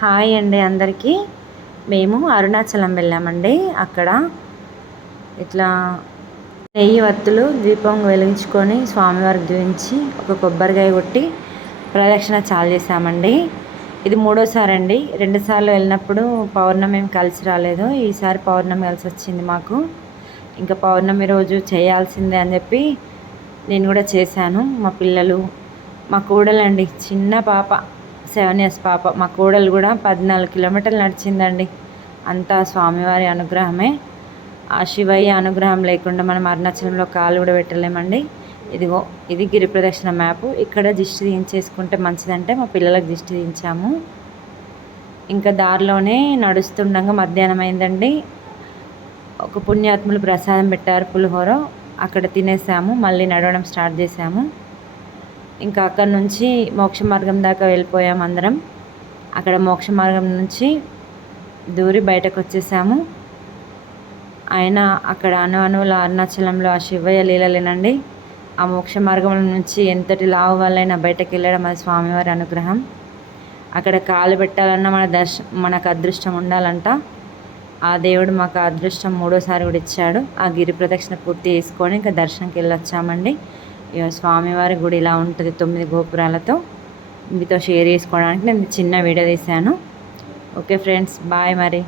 Hi అండి అందరికీ. మేము అరుణాచలం వెళ్ళామండి. అక్కడ ఇట్లా నెయ్యి వత్తులు దీపం వెలిగించుకొని స్వామివారికి చూపించి ఒక కొబ్బరికాయ కొట్టి ప్రదక్షిణ చాలు చేసామండి. ఇది మూడోసారి అండి. 2 సార్లు వెళ్ళినప్పుడు పౌర్ణమి ఏం కలిసి రాలేదు. ఈసారి పౌర్ణమి కలిసి వచ్చింది మాకు. ఇంకా పౌర్ణమి రోజు చేయాల్సిందే అని చెప్పి నేను కూడా చేశాను. మా పిల్లలు, మా కోడలండి, చిన్న పాప 7 ఇయర్స్ పాప, మా కోడలు కూడా 14 కిలోమీటర్లు నడిచిందండి. అంతా స్వామివారి అనుగ్రహమే. ఆ శివయ్య అనుగ్రహం లేకుండా మనం అరుణాచలంలో కాలు కూడా పెట్టలేమండి. ఇదిగో ఇది గిరి ప్రదక్షిణ మ్యాప్. ఇక్కడ దిష్టి తీయించేసుకుంటే మంచిదంటే మా పిల్లలకు దిష్టి తీయించాము. ఇంకా దారిలోనే నడుస్తుండగా మధ్యాహ్నం అయిందండి. ఒక పుణ్యాత్ములు ప్రసాదం పెట్టారు, పులిహోర. అక్కడ తినేసాము. మళ్ళీ నడవడం స్టార్ట్ చేసాము. ఇంకా అక్కడ నుంచి మోక్ష మార్గం దాకా వెళ్ళిపోయాము అందరం. అక్కడ మోక్ష మార్గం నుంచి దూరి బయటకు వచ్చేసాము. ఆయన అక్కడ అణువుల అరుణాచలంలో ఆ శివయ్య లీలలేనండి. ఆ మోక్ష మార్గం నుంచి ఎంతటి లావు వల్లైనా బయటకు వెళ్ళడం అది స్వామివారి అనుగ్రహం. అక్కడ కాలు పెట్టాలన్నా మనకు అదృష్టం ఉండాలంట. ఆ దేవుడు మాకు అదృష్టం 3ఓసారి కూడా ఇచ్చాడు. ఆ గిరి ప్రదక్షిణ పూర్తి చేసుకొని ఇంకా దర్శనంకి వెళ్ళొచ్చామండి. స్వామివారి గుడి ఇలా ఉంటుంది, 9 గోపురాలతో. మీతో షేర్ చేసుకోవడానికి నేను చిన్న వీడియో తీశాను. ఓకే ఫ్రెండ్స్, బాయ్ మరి.